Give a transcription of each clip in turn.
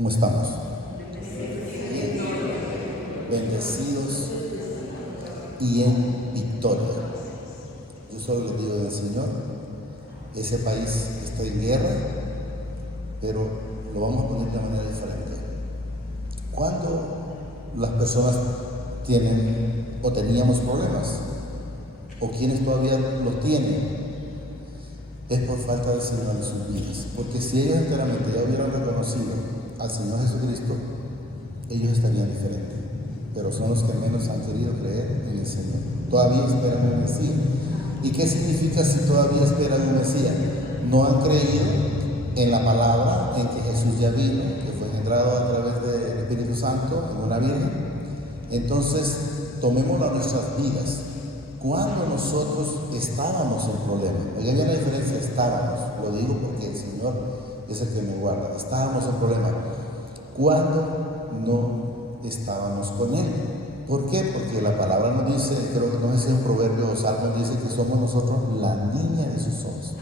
¿Cómo estamos? Bendecidos y en victoria. Yo solo les digo del Señor, ese país está en guerra, pero lo vamos a poner de manera diferente. Cuando las personas tienen o teníamos problemas, o quienes todavía los tienen, es por falta del Señor en sus vidas. Porque si ellos enteramente ya hubieran reconocido al Señor Jesucristo, ellos estarían diferentes. Pero son los que menos han querido creer en el Señor. Todavía esperan un Mesías. ¿Y qué significa si todavía esperan un Mesías? No han creído en la palabra, en que Jesús ya vino, que fue engendrado a través del Espíritu Santo en una Virgen. Entonces, tomémoslo a nuestras vidas. Cuando nosotros estábamos en problemas, oigan la diferencia, estábamos, lo digo porque el Señor es el que me guarda, estábamos en problemas. Cuando no estábamos con Él. ¿Por qué? Porque la palabra nos dice, creo que no es un proverbio o salmo, dice que somos nosotros la niña de sus ojos.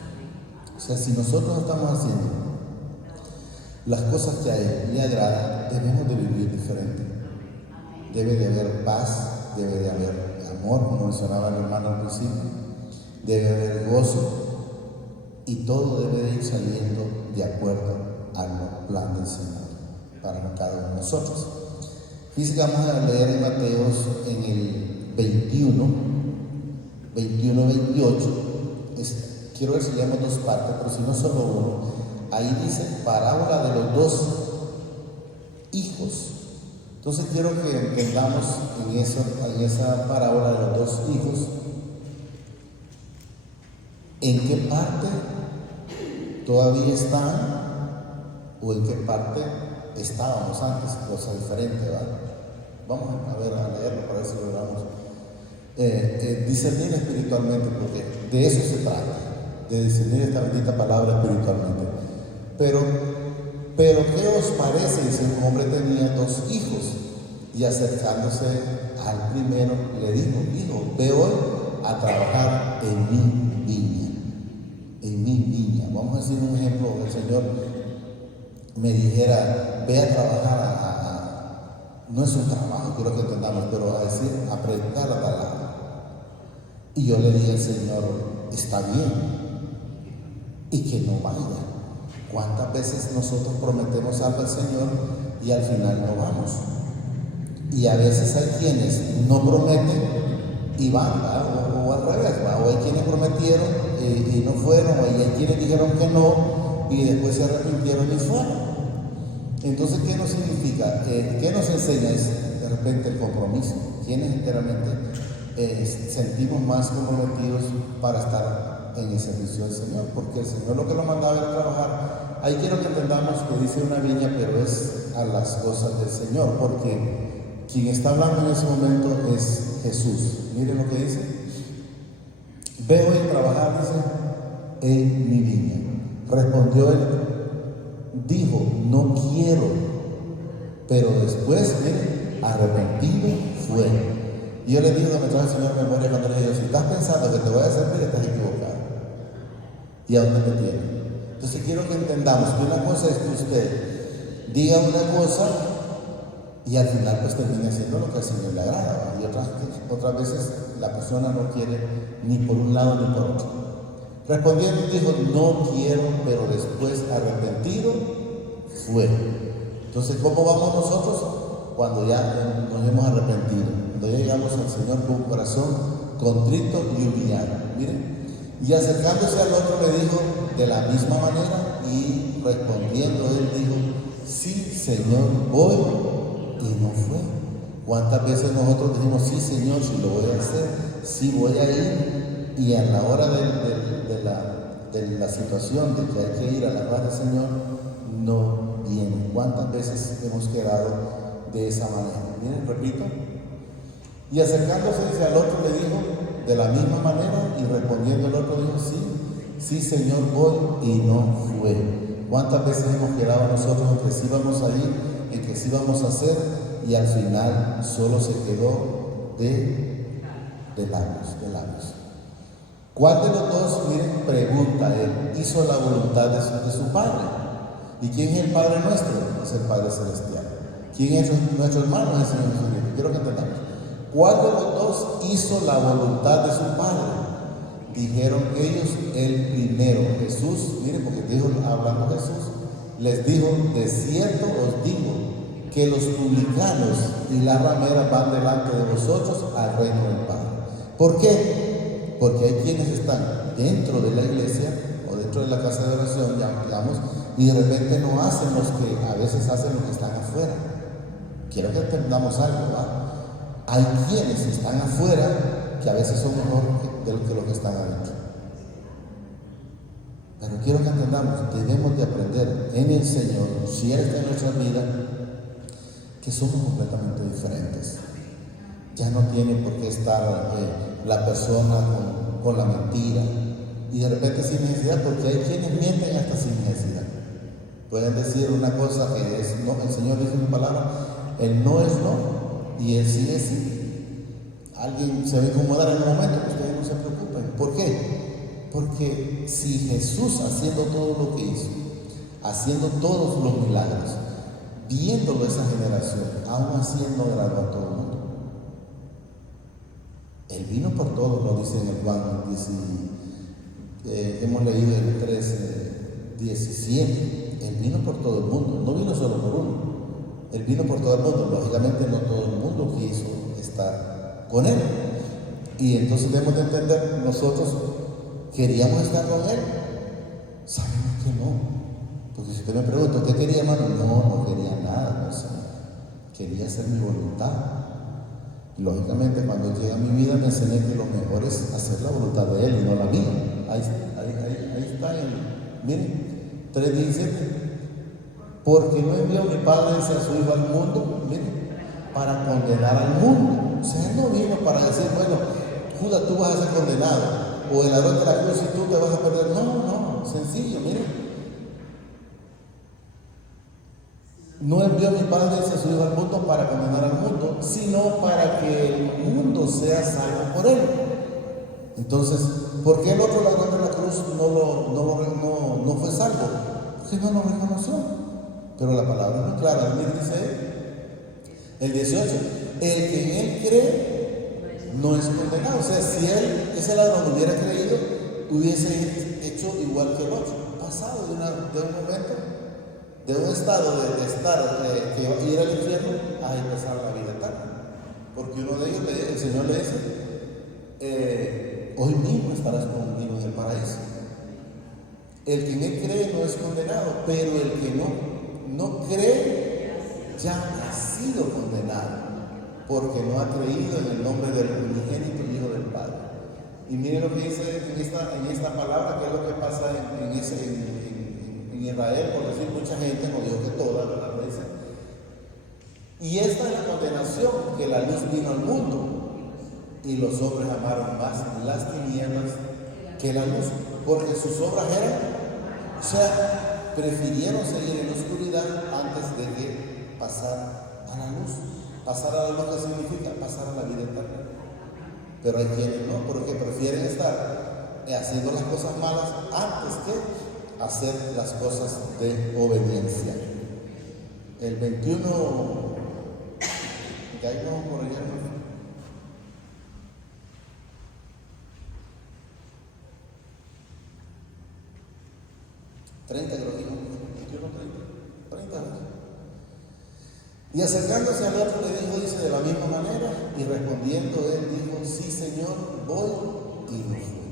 O sea, si nosotros estamos haciendo las cosas que a Él le agradan, debemos de vivir diferente. Debe de haber paz, debe de haber amor, como mencionaba el hermano al principio, debe haber gozo y todo debe de ir saliendo de acuerdo al plan del Señor para cada uno de nosotros. Fíjense que vamos a leer en Mateos en el 21-28. Quiero ver si leemos dos partes, pero si no solo uno. Ahí dice parábola de los dos hijos. Entonces quiero que entendamos en esa parábola de los dos hijos, en qué parte todavía están o en qué parte estábamos antes, cosa diferente, ¿verdad? Vamos a leerlo para ver si logramos discernir espiritualmente, porque de eso se trata, de discernir esta bendita palabra espiritualmente. Pero ¿qué os parece? Dice, un hombre tenía dos hijos y acercándose al primero le dijo, hijo, ve hoy a trabajar en mi viña. En mi viña. Vamos a decir un ejemplo, el Señor me dijera, ve a trabajar no es un trabajo, quiero que entendamos, pero a decir, a predicar la palabra. Y yo le dije al Señor, está bien, y que no vaya. ¿Cuántas veces nosotros prometemos algo al Señor y al final no vamos? Y a veces hay quienes no prometen y van, o al revés, o hay quienes prometieron y no fueron, o hay quienes dijeron que no y después se arrepintieron y fueron. Entonces, ¿qué nos significa? ¿Qué nos enseña? Es de repente el compromiso. Quienes enteramente sentimos más comprometidos para estar en el servicio del Señor, porque el Señor lo que nos mandaba era trabajar. Ahí quiero que entendamos que dice una viña, pero es a las cosas del Señor, porque quien está hablando en ese momento es Jesús. Miren lo que dice. Veo y trabajar, dice, en mi viña. Respondió él, dijo, no quiero, pero después, miren, arrepentido fue. Y yo le digo, me trae el Señor memoria cuando le digo, si estás pensando que te voy a servir, estás equivocado. ¿Y a dónde me tiene? Entonces quiero que entendamos que una cosa es que usted diga una cosa y al final pues termine haciendo lo que al Señor le agrada, ¿verdad? Y otras veces la persona no quiere ni por un lado ni por otro. Respondiendo dijo, no quiero, pero después arrepentido fue. Entonces, ¿cómo vamos nosotros? Cuando ya nos hemos arrepentido, cuando ya llegamos al Señor con un corazón contrito y humillado. Miren, y acercándose al otro le dijo de la misma manera, y respondiendo él dijo, sí, Señor, voy, y no fue. ¿Cuántas veces nosotros decimos, sí, Señor, sí lo voy a hacer, sí voy a ir, y a la hora de la situación de que hay que ir a la paz del Señor, no viene? ¿Cuántas veces hemos quedado de esa manera? Miren, repito. Y acercándose al otro le dijo de la misma manera, y respondiendo el otro dijo, sí, Señor, voy, y no fue. ¿Cuántas veces hemos quedado nosotros en que sí vamos a ir, en que sí vamos a hacer, y al final solo se quedó de labios? ¿Cuál de los dos, miren, pregunta él, hizo la voluntad de su padre? ¿Y quién es el Padre nuestro? Es el Padre Celestial. ¿Quién es nuestro hermano? Es el Señor Jesucristo. Quiero que entendamos. ¿Cuál de los dos hizo la voluntad de su Padre? Dijeron ellos el primero. Jesús, miren, porque dijo, hablando Jesús, les dijo: de cierto os digo que los publicanos y las rameras van delante de vosotros al reino del Padre. ¿Por qué? Porque hay quienes están dentro de la iglesia o dentro de la casa de oración, digamos, y de repente no hacen los que a veces hacen los que están afuera. Quiero que entendamos algo, ¿va? Hay quienes están afuera que a veces son mejor de los que están adentro. Pero quiero que entendamos, debemos de aprender en el Señor, si Él está en nuestra vida, que somos completamente diferentes. Ya no tiene por qué estar la persona con la mentira y de repente sin necesidad, porque hay quienes mienten hasta sin necesidad. Pueden decir una cosa que es no, el Señor dice una palabra, el no es no y el sí es sí. Alguien se va a incomodar en un momento, pues ustedes no se preocupen. ¿Por qué? Porque si Jesús, haciendo todo lo que hizo, haciendo todos los milagros, viéndolo esa generación, aún así Él no agradó a todo el mundo. Él vino por todos, lo dice en el Juan 10, hemos leído el 13:17. Él vino por todo el mundo, no vino solo por uno. Él vino por todo el mundo. Lógicamente no todo el mundo quiso estar con Él. Y entonces debemos de entender, nosotros queríamos estar con Él. Sabemos que no. Porque si usted me pregunta, ¿qué quería, hermano? No quería nada, no sé. Quería hacer mi voluntad. Lógicamente, cuando llega a mi vida, me enseñé que lo mejor es hacer la voluntad de Él y no la mía. Ahí está, miren, 3:17. Porque no envió mi Padre a su Hijo al mundo, miren, para condenar al mundo. O sea, Él no vino para decir, bueno, Judas, tú vas a ser condenado, o el ladrón de la cruz y tú te vas a perder. No, sencillo, miren. No envió mi Padre a su Hijo al mundo para condenar al mundo, sino para que el mundo sea salvo por Él. Entonces, ¿por qué el otro ladrón de la cruz no fue salvo? Porque no lo reconoció. Pero la palabra es muy clara. Miren, dice el 18: el que en Él cree no es condenado. O sea, si ese ladrón hubiera creído, hubiese hecho igual que el otro. Pasado de un momento, de un estado de estar, que iba a ir al infierno, a empezar la vida eterna. Porque uno de ellos, el Señor le dice, hoy mismo estarás conmigo en el paraíso. El que en Él cree no es condenado, pero el que no cree ya ha sido condenado, porque no ha creído en el nombre del unigénito Hijo del Padre. Y miren lo que dice en esta palabra, que es lo que pasa en Israel, por decir mucha gente, no digo que toda, ¿verdad? Dice. Y esta es la condenación, que la luz vino al mundo y los hombres amaron más las tinieblas que la luz, porque sus obras prefirieron seguir en la oscuridad antes de que pasar a la luz. Pasar a la luz, ¿qué significa? Pasar a la vida eterna. Pero hay quienes no, porque prefieren estar haciendo las cosas malas antes que hacer las cosas de obediencia. El 21, que ahí vamos por allá, ¿no? 30 creo que dijo, 21, 30 años. Y acercándose al otro le dijo, dice, de la misma manera, y respondiendo él dijo, sí, Señor, voy, y no fui.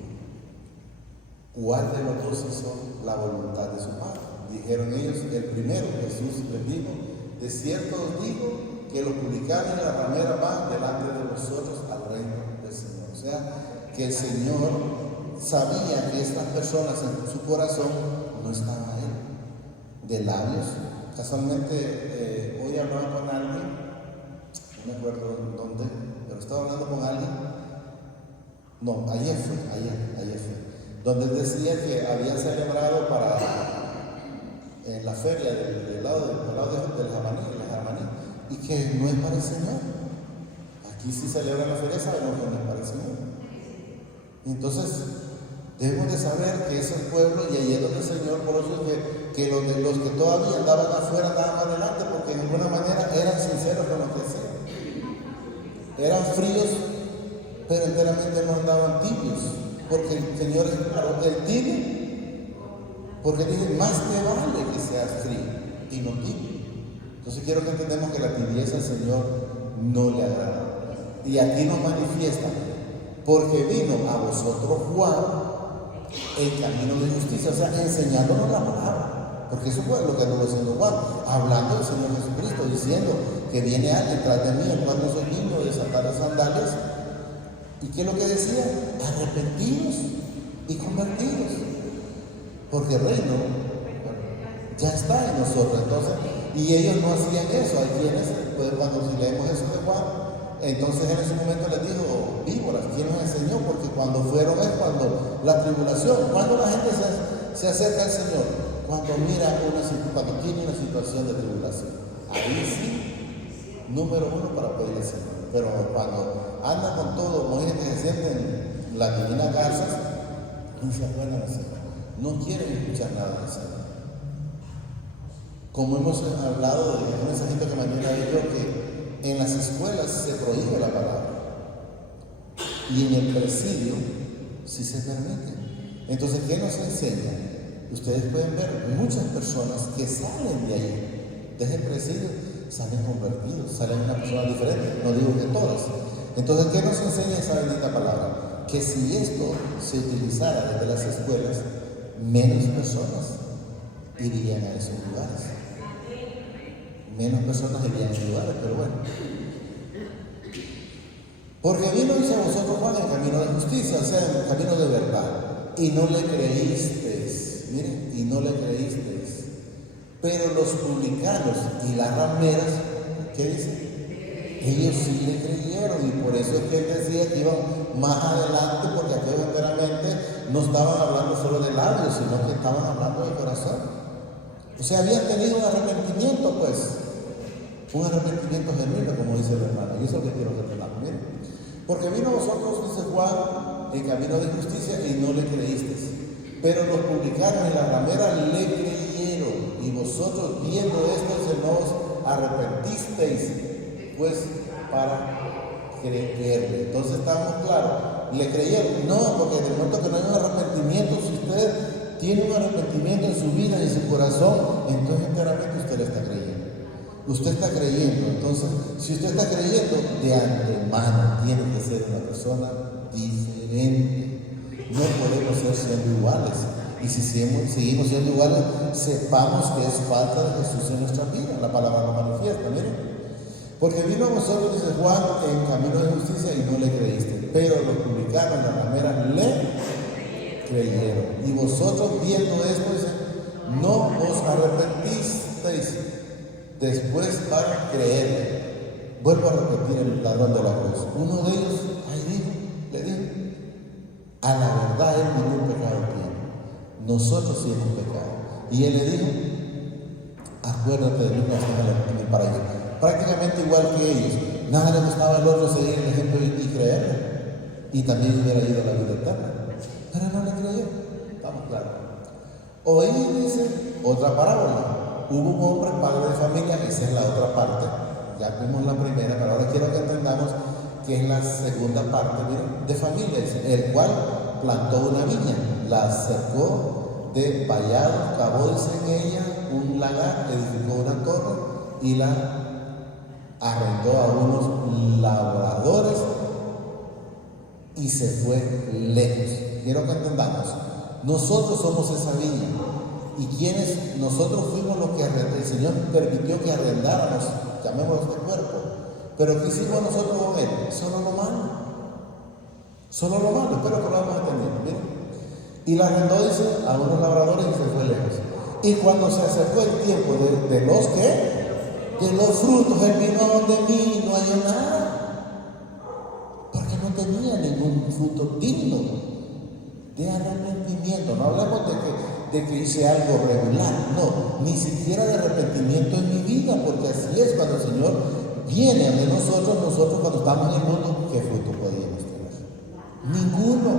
¿Cuál de los dos hizo la voluntad de su Padre? Dijeron ellos, el primero. Jesús les dijo, de cierto os digo que los publicanos y las rameras van delante de vosotros al reino del Señor. O sea, que el Señor sabía que estas personas en su corazón no estaban a Él. De labios. Casualmente, hoy hablaba con alguien, no me acuerdo dónde, pero estaba hablando con alguien. No, ayer fue, donde él decía que habían celebrado para la feria del lado del Jamaní, y que no es para el Señor. Aquí sí celebran la feria, sabemos que no es para el Señor. Entonces, debemos de saber que es el pueblo, y ahí es donde el Señor, por eso es que que los que todavía andaban afuera andaban adelante, porque de alguna manera eran sinceros con lo que hacían. Eran fríos, pero enteramente no andaban tibios, porque el Señor es claro, el tibio, porque dice, más te vale que seas frío y no tibio. Entonces quiero que entendamos que la tibieza al Señor no le agrada. Y aquí nos manifiesta, porque vino a vosotros Juan en camino de justicia, o sea, enseñándonos la palabra, porque eso fue lo que anduvo haciendo Juan, hablando del Señor Jesucristo, diciendo que viene alguien tras de mí, el cual no soy digno de desatar las sandalias. ¿Y qué es lo que decía? Arrepentidos y convertidos, porque el reino ya está en nosotros. Entonces, y ellos no hacían eso. Hay quienes, pues, cuando si leemos eso de Juan, entonces en ese momento les dijo, víboras, ¿quién nos enseñó? Porque cuando fueron es cuando la tribulación, cuando la gente se acerca al Señor, cuando cuando tiene una situación de tribulación, ahí sí, número uno para pedir al Señor. Pero cuando andan con todo, como dicen que se sienten las divinas garzas, no se acuerdan del Señor, no quieren escuchar nada del Señor. Como hemos hablado de un mensajito que mañana dijo que en las escuelas se prohíbe la palabra y en el presidio sí se permite. Entonces, ¿qué nos enseña? Ustedes pueden ver muchas personas que salen de ahí, de ese presidio, salen convertidos, salen una persona diferente, no digo que todas. Entonces, ¿qué nos enseña esa bendita palabra? Que si esto se utilizara desde las escuelas, menos personas irían a esos lugares. Menos personas irían a esos lugares, pero bueno. Porque vino, dice a vosotros Juan, en camino de justicia, o sea, en camino de verdad, y no le creísteis. Miren, y no le creísteis. Pero los publicanos y las rameras, ¿qué dice? Ellos sí le creyeron, y por eso es que él decía que iban más adelante, porque aquellos enteramente no estaban hablando solo de labios, sino que estaban hablando de corazón. O sea, habían tenido un arrepentimiento, pues, un arrepentimiento genuino, como dice el hermano, y eso es lo que quiero que entendamos. Miren, porque vino a vosotros, dice Juan, en camino de justicia, y no le creísteis. Pero los publicanos y las rameras le creyeron, y vosotros viendo esto se nos arrepentisteis, pues para creerle. Entonces estamos claros, le creyeron. No, porque de momento que no hay un arrepentimiento, si usted tiene un arrepentimiento en su vida y en su corazón, entonces enteramente usted le está creyendo. Usted está creyendo. Entonces, si usted está creyendo, de antemano tiene que ser una persona diferente. No podemos ser siendo iguales. Y si seguimos siendo iguales, sepamos que es falta de Jesús en nuestra vida. La palabra lo manifiesta, miren. Porque vino a vosotros, dice Juan, en camino de justicia y no le creíste. Pero los publicanos, las rameras, le creyeron. Y vosotros viendo esto, dice, no os arrepentisteis después para creerle. Vuelvo a repetir el ladrón de la cruz. Uno de ellos, le dijo, a la verdad él ningún pecado tiene. Nosotros sí hemos pecado. Y él le dijo, acuérdate de mí en el paraíso. Prácticamente igual que ellos. Nada le gustaba al otro seguir el ejemplo y creerle. Y también hubiera ido a la vida eterna. Pero no le creyó. Estamos claros. Hoy dice otra parábola. Hubo un hombre, padre de familia, esa es la otra parte. Ya vimos la primera, pero ahora quiero que entendamos que es la segunda parte, miren, de familia, dice, el cual plantó una viña, la cercó de vallados, cavó en ella un lagar, edificó una torre y la arrendó a unos labradores y se fue lejos. Quiero que entendamos, nosotros somos esa viña. Y quienes nosotros fuimos los que el Señor permitió que arrendáramos, llamémoslo este cuerpo. Pero ¿qué hicimos nosotros con él? Solo lo malo. Solo lo malo, espero que lo hayamos entendido. ¿Bien? Y la arrendó, dice, a unos labradores y se fue lejos. Y cuando se acercó el tiempo de los ¿qué? De los frutos, él vino a donde mí y no halló nada. Porque no tenía ningún fruto digno de arrepentimiento. No hablamos de que hice algo regular, no, ni siquiera de arrepentimiento en mi vida, porque así es cuando el Señor viene ante nosotros cuando estamos en el mundo, ¿qué fruto podíamos tener? Ninguno.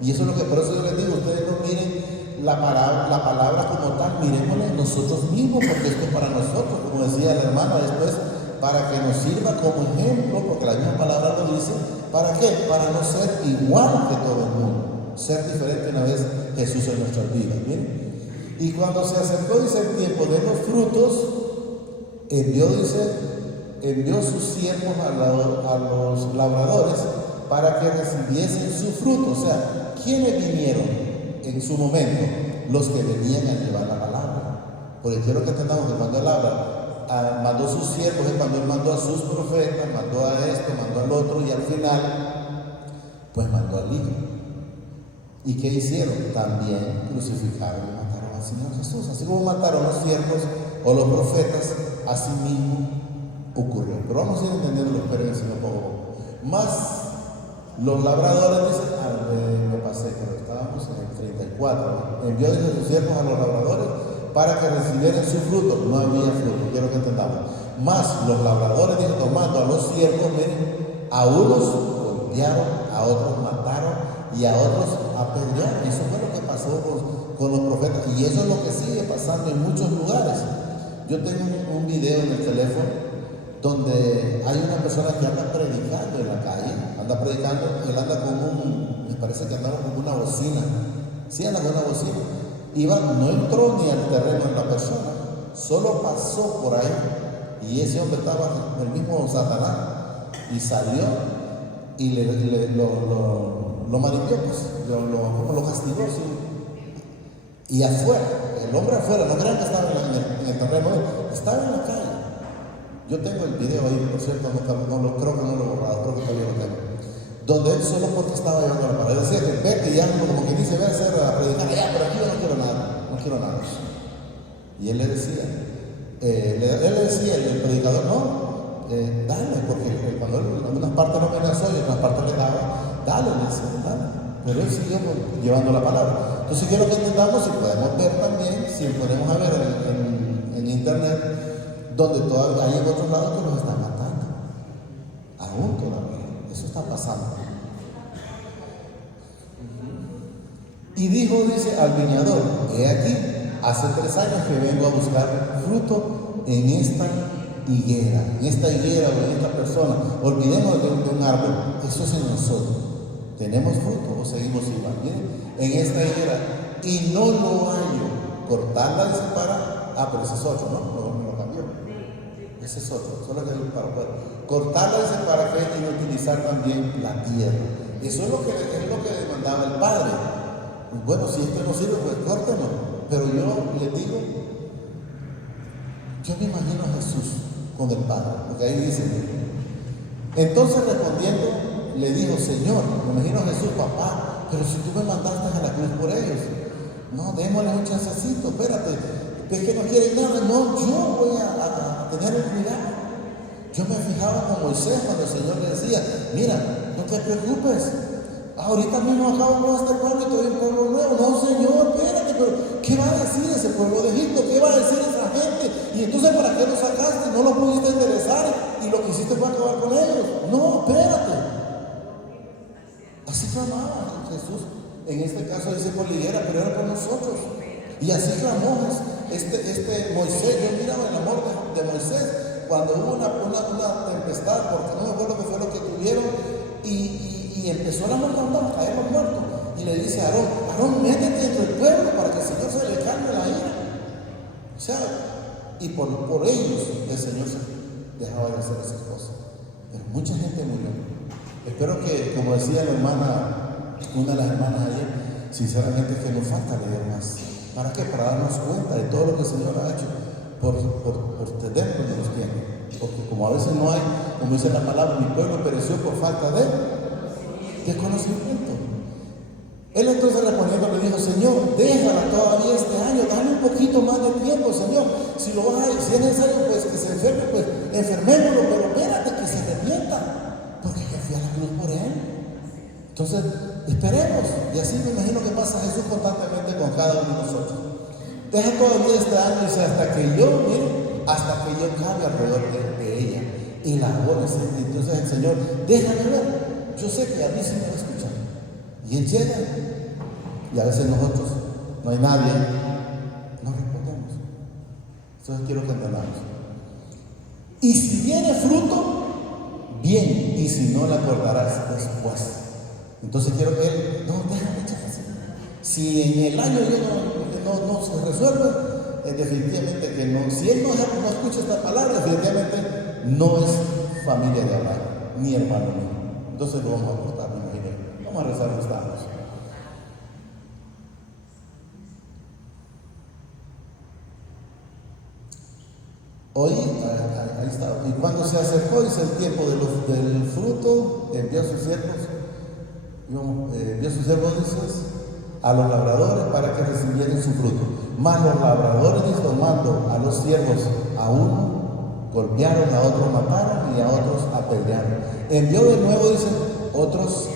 Y eso es lo que, por eso yo les digo, ustedes no miren la palabra como tal, miremosla en nosotros mismos, porque esto es para nosotros, como decía la hermana después, para que nos sirva como ejemplo, porque la misma palabra lo dice. ¿Para qué? Para no ser igual que todo el mundo, ser diferente una vez Jesús en nuestras vidas. ¿Bien? Y cuando se acercó, dice, el tiempo de los frutos, envió sus siervos a los labradores para que recibiesen su fruto. O sea, ¿quiénes vinieron en su momento? Los que venían a llevar la palabra. Porque quiero que entendamos que cuando él habla, mandó sus siervos, es cuando él mandó a sus profetas, mandó a esto, mandó al otro, y al final, pues mandó al Hijo. ¿Y qué hicieron? También crucificaron y mataron al Señor Jesús. Así como mataron los siervos o los profetas, así mismo ocurrió. Pero vamos a ir entendiendo los periodos un poco. Más los labradores dicen, me pasé, pero estábamos en el 34. Envió a sus siervos a los labradores para que recibieran su fruto. No había fruto, quiero que entendamos. Más los labradores dicen, tomando a los siervos, miren, a unos golpearon, a otros mataron y a otros apedrearon. Eso fue lo que pasó con los profetas, y eso es lo que sigue pasando en muchos lugares. Yo tengo un video en el teléfono donde hay una persona que anda predicando en la calle, anda predicando, él anda con me parece que andaba con una bocina, sí anda con una bocina, no entró ni al terreno de la persona, solo pasó por ahí, y ese hombre estaba el mismo Satanás, y salió y lo maldició, pues, lo castigó, sí. Y afuera, el hombre afuera, no crean que estaba en el terreno, estaba en la calle. Yo tengo el video ahí, por cierto, creo que no lo he borrado, creo que todavía lo tengo. Donde él solo porque estaba llevando la palabra, decía que vete ya, como que dice, ve a hacer a predicar, ya, pero aquí yo no quiero nada. Y él le decía, el predicador, no, dale, porque cuando en algunas partes no me las oye, en otras partes le daba, dale, le decía, dale. Pero él siguió llevando la palabra. Entonces quiero que entendamos, y podemos ver también, si podemos ver en internet, donde todavía hay en otros lados que los están matando. Aún todavía. Eso está pasando. Y dice al viñador, he aquí, hace 3 años que vengo a buscar fruto en esta higuera o en esta persona. Olvidemos de un árbol, eso es en nosotros. ¿Tenemos fruto o seguimos igual? Miren, en esta higuera, y no lo hallo. Cortarla dice pero ese es otro, ¿no? Me lo cambió. Ese es otro, solo que es para afuera. Cortarla dice para que inutilizar también la tierra. Eso es lo que demandaba el Padre. Bueno, si esto no sirve, pues córtenlo. Pero yo les digo, yo me imagino a Jesús con el Padre, porque ahí dice, entonces respondiendo, le dijo, Señor, me imagino a Jesús, papá, pero si tú me mandaste a la cruz por ellos, no, démosle un chancecito, espérate, es que no quiere nada, no, yo voy a tener el cuidado. Yo me fijaba con Moisés cuando el Señor le decía, mira, no te preocupes, ahorita mismo acabamos este pueblo y todo un pueblo nuevo. No, Señor, espérate, pero ¿qué va a decir ese pueblo de Egipto? ¿Qué va a decir esa gente? Y entonces, ¿para qué lo sacaste? No lo pudiste enderezar y lo que hiciste fue acabar con ellos. No, espérate. Así clamaba Jesús. En este caso dice por la higuera, pero era por nosotros. Y así clamó Moisés. Yo miraba el amor de Moisés cuando hubo una tempestad, porque no me acuerdo qué fue lo que tuvieron, y empezó la mortandad, a caer los muertos. Y le dice a Aarón, métete entre el pueblo para que el Señor se le calme la ira. O sea, y por ellos el Señor se dejaba de hacer esas cosas. Pero mucha gente murió. Espero que, como decía la hermana, una de las hermanas ayer, sinceramente que nos falta leer más. ¿Para qué? Para darnos cuenta de todo lo que el Señor ha hecho por tenernos de los tiempos. Porque como a veces no hay, como dice la palabra, mi pueblo pereció por falta de conocimiento. Él entonces respondiendo le dijo, Señor, déjala todavía este año, dale un poquito más de tiempo, Señor. Si es necesario, pues que se enferme, pues enfermémoslo, pero espérate que se arrepienta, porque yo fui a la cruz por él. Entonces, esperemos. Y así me imagino que pasa Jesús constantemente con cada uno de nosotros. Deja todavía este año, dice, hasta que yo cabe alrededor de ella y la adore. Entonces el Señor, déjame ver. Yo sé que a mí sí me va a escuchar. Y Él llega. Y a veces nosotros no hay nadie, no respondemos. Entonces quiero que entendamos. Y si viene fruto, bien, y si no, la acordarás después. Entonces quiero que él, no, déjame echarse. Si en el año no se resuelve, definitivamente que no. Si él no escucha esta palabra, definitivamente no es familia de Abraham, ni hermano mío. Entonces lo vamos a cortar, me imagino. Vamos a rezar los dados. Hoy, ahí está. Y cuando se acercó, dice el tiempo del fruto, envió a sus siervos, dice, a los labradores para que recibieran su fruto. Mas los labradores, dice, tomando a los siervos a uno, golpearon, a otros mataron y a otros apedrearon. Envió de nuevo, dice, otros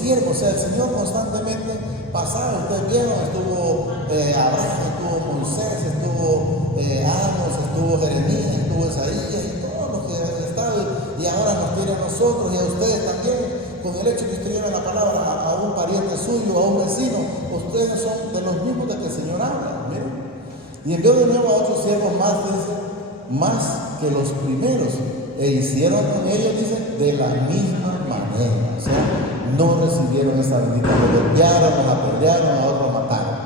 siervos. O sea, el Señor constantemente pasaba. Ustedes vieron, estuvo Abraham, estuvo Moisés, estuvo Amos, estuvo Jeremías, estuvo Isaías y todos los que han estado, y ahora nos tiene a nosotros y a ustedes también, con el hecho que usted lleva la palabra a un pariente suyo, a un vecino. Ustedes son de los mismos de que el Señor habla, miren. Y envió de nuevo a otros siervos más, dice, más que los primeros, e hicieron con ellos, dice, de la misma manera. O sea, no recibieron esa bendita, lo golpearon, los apedrearon, a otros mataron.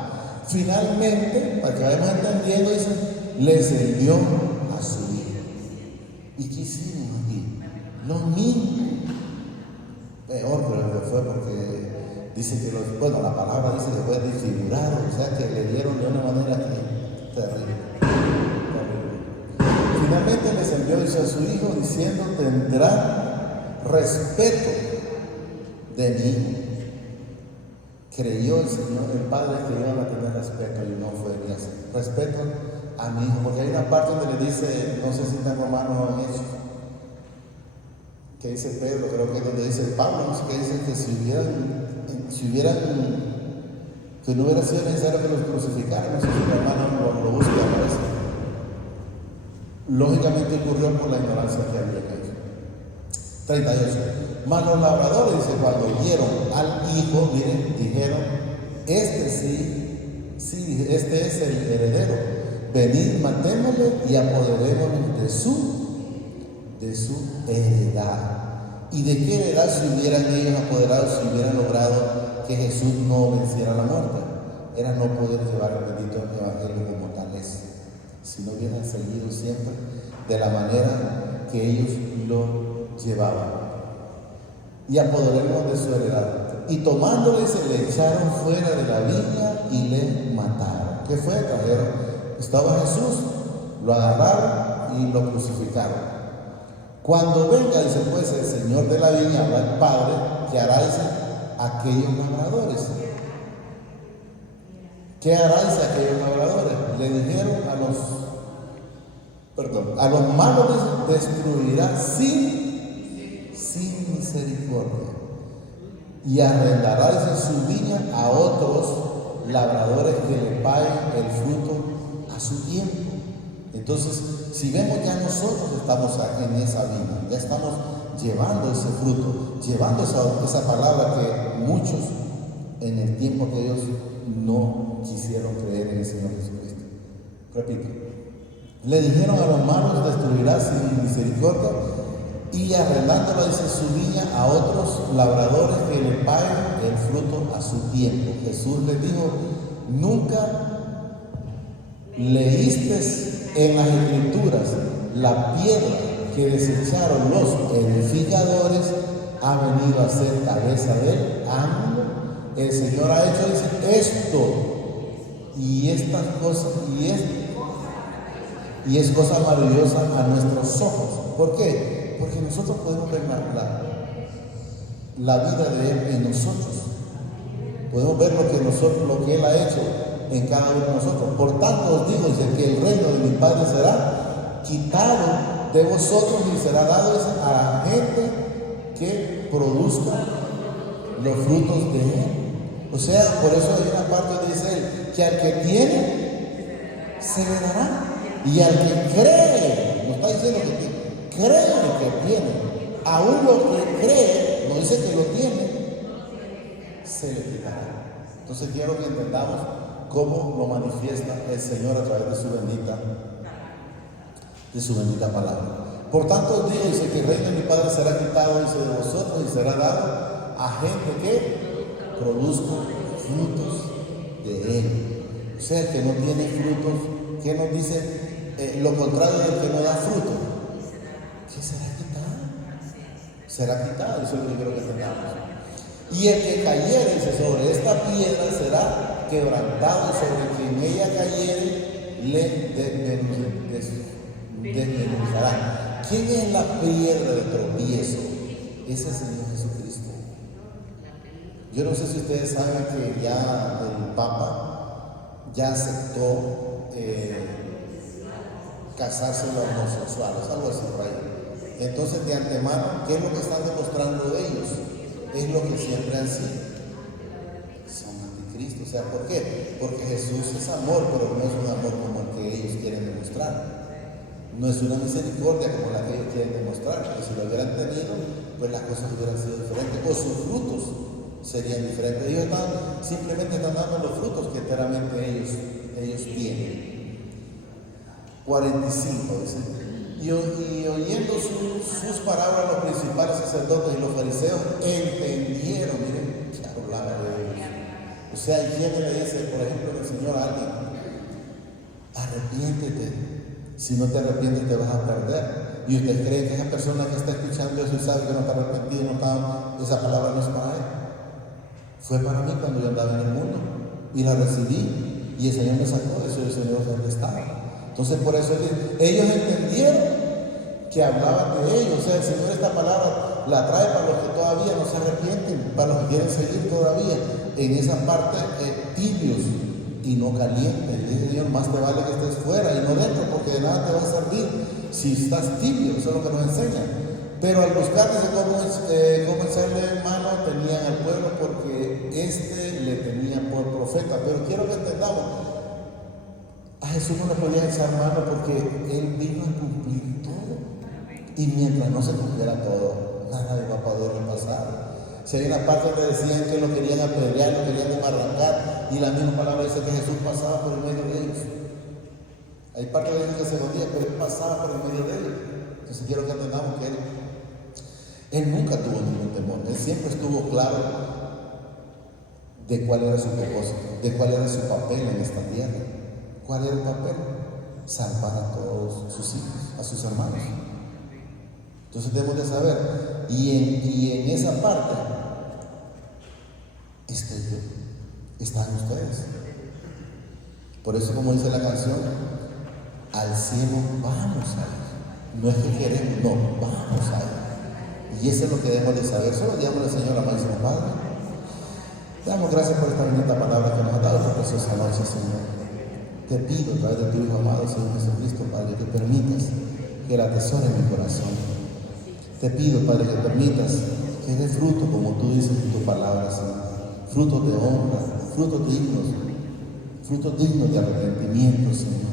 Finalmente, para que vayamos entendiendo, dice, les envió a su hijo. ¿Y qué hicimos aquí? Lo mismo. Peor, pero fue porque dice que la palabra dice que fue desfigurado, o sea que le dieron de una manera que terrible. Finalmente les envió, dice, a su hijo, diciendo, tendrán respeto de mi hijo. Creyó el Señor, el Padre, que iban a tener respeto, y no fue Elías. Respeto a mi hijo, porque hay una parte donde le dice, no sé si está en Romanos o en Hechos, que dice Pedro, creo que es donde dice Pablo, no sé qué dice, que que no hubiera sido necesario que los crucificaran. No sé si mi hermano lo busca, aparece. Lógicamente ocurrió por la ignorancia que había caído. 38. Mas los labradores, dice, cuando oyeron al hijo, miren, dijeron, este es el heredero, venid, matémoslo y apoderémonos de su heredad. ¿Y de qué heredad se hubieran ellos apoderado si hubieran logrado que Jesús no venciera la muerte? Era no poder llevar el bendito evangelio como tal es, si no hubieran seguido siempre de la manera que ellos lo llevaban. Y apoderémonos de su heredad. Y tomándole se le echaron fuera de la viña y le mataron. ¿Qué fue? Trajeron, estaba Jesús, lo agarraron y lo crucificaron. Cuando venga, dice pues el Señor de la viña, habla el Padre, ¿qué hará? Dice, aquellos labradores. ¿Qué hará? Dice, aquellos labradores. Le dijeron a los malos, destruirá sin misericordia, y arrendará, dice, su viña a otros labradores que le paguen el fruto a su tiempo. Entonces, si vemos, ya nosotros estamos en esa viña, ya estamos llevando ese fruto, llevando esa palabra que muchos en el tiempo que ellos no quisieron creer en el Señor Jesucristo. Repito, le dijeron a los malos, destruirá sin misericordia, y arrendándola, dice, su viña a otros labradores que le paguen el fruto a su tiempo. Jesús les dijo, nunca leíste en las Escrituras, la piedra que desecharon los edificadores ha venido a ser cabeza del ángulo. El Señor ha hecho, dice, esto y estas cosas, y es cosa maravillosa a nuestros ojos. ¿Por qué? Porque nosotros podemos ver la vida de Él en nosotros. Podemos ver lo que Él ha hecho en cada uno de nosotros. Por tanto os digo, dice, que el reino de mi Padre será quitado de vosotros y será dado a la gente que produzca los frutos de Él. O sea, por eso hay una parte donde dice Él, que al que tiene, se le dará. Y al que cree, no está diciendo que cree que tiene, aún lo que cree, no dice que lo tiene, se le quitará. Entonces quiero que entendamos cómo lo manifiesta el Señor a través de su bendita palabra. Por tanto os digo, dice, que el reino de mi Padre será quitado, dice, de vosotros y será dado a gente que produzca frutos de él. O sea, que no tiene frutos, que nos dice lo contrario del que no da fruto. ¿Qué será quitado? Será quitado, eso es lo que quiero que entendamos. Y el que cayere, dice, sobre esta piedra será quebrantado, y sobre quien ella cayere le desmenuzará. ¿Quién es la piedra de tropiezo? Ese es el Señor Jesucristo. Yo no sé si ustedes saben que ya el Papa ya aceptó casarse los homosexuales, algo así por ahí. Entonces, de antemano, ¿qué es lo que están demostrando ellos? Es lo que siempre han sido. Son anticristo. O sea, ¿por qué? Porque Jesús es amor, pero no es un amor como el que ellos quieren demostrar. No es una misericordia como la que ellos quieren demostrar, porque si lo hubieran tenido, pues las cosas hubieran sido diferentes, o sus frutos serían diferentes. Ellos simplemente están dando los frutos que enteramente ellos tienen. 45 dice, y oyendo sus palabras los principales sacerdotes y los fariseos entendieron, miren, que hablaba de ellos. O sea, ¿quién le dice, por ejemplo, el Señor a alguien? Arrepiéntete. Si no te arrepientes te vas a perder. Y usted cree que esa persona que está escuchando eso y sabe que no está arrepentido, esa palabra no es para él. Fue para mí cuando yo andaba en el mundo y la recibí y el Señor me sacó de eso y el Señor me estaba. Entonces por eso ellos entendieron que hablaban de ellos. O sea, el Señor esta palabra la trae para los que todavía no se arrepienten, para los que quieren seguir todavía en esa parte tibios y no caliente. Dice el Señor, más te vale que estés fuera y no dentro, porque de nada te va a servir si estás tibio. Eso es lo que nos enseña. Pero al buscar cómo echarle mano, tenían al pueblo porque le tenía por profeta. Pero quiero que entendamos, a Jesús no le podían echar mano porque Él vino a cumplir todo. Y mientras no se cumpliera todo, nada iba a poder pasar. Si hay una parte donde decían que lo querían apedrear, lo querían desbarrancar, y la misma palabra dice que Jesús pasaba por el medio de ellos. Hay parte de ellos que se jodía, pero Él pasaba por el medio de ellos. Entonces quiero que entendamos que Él nunca tuvo ningún temor. Él siempre estuvo claro de cuál era su propósito, de cuál era su papel en esta tierra. ¿Cuál era el papel? Salvar a todos sus hijos, a sus hermanos. Entonces debemos de saber, y en esa parte estoy yo, están ustedes. Por eso, como dice la canción, al cielo vamos a ir. No es que queremos, no, vamos a ir. Y eso es lo que debemos de saber. Solo digamos al Señor, amadísimo Padre, te damos gracias por esta bendita palabra que nos ha dado esta preciosa noche, Señor. Te pido, a través de tu Hijo amado, Señor Jesucristo, Padre, que permitas que la atesore en mi corazón. Te pido, Padre, que permitas que dé fruto, como tú dices en tu palabra, Señor. Frutos de honra, frutos dignos de arrepentimiento, Señor.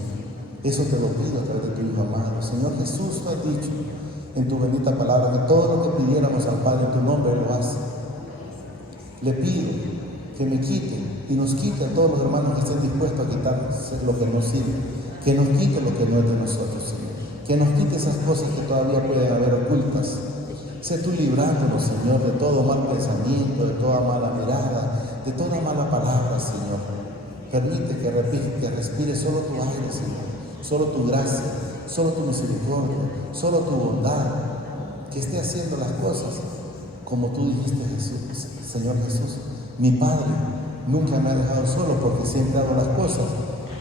Eso te lo pido a través de tu Hijo amado. Señor Jesús, tú has dicho en tu bendita palabra que todo lo que pidiéramos al Padre en tu nombre lo hace. Le pido que me quiten y nos quite a todos los hermanos que estén dispuestos a quitar lo que nos sirve, que nos quite lo que no es de nosotros, Señor. Que nos quite esas cosas que todavía pueden haber ocultas. Sé tú librándonos, Señor, de todo mal pensamiento, de toda mala mirada, de toda mala palabra, Señor. Permite que respire solo tu aire, Señor, solo tu gracia, solo tu misericordia, solo tu bondad. Que esté haciendo las cosas como tú dijiste, Jesús, Señor Jesús. Mi Padre nunca me ha dejado solo porque siempre hago las cosas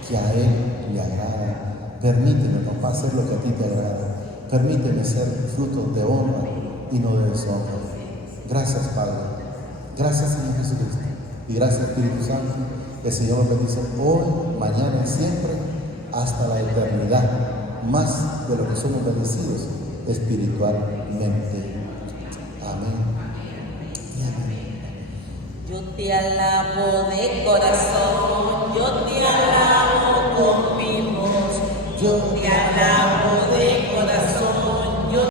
que a Él le agradan. Permíteme, papá, hacer lo que a ti te agrada. Permíteme ser fruto de honra y no de deshonra. Gracias, Padre. Gracias, Señor Jesucristo. Y gracias, Espíritu Santo. El Señor nos bendice hoy, mañana y siempre, hasta la eternidad. Más de lo que somos bendecidos espiritualmente. Amén. Y amén. Yo te alabo de corazón, yo te alabo con mi voz, yo te alabo.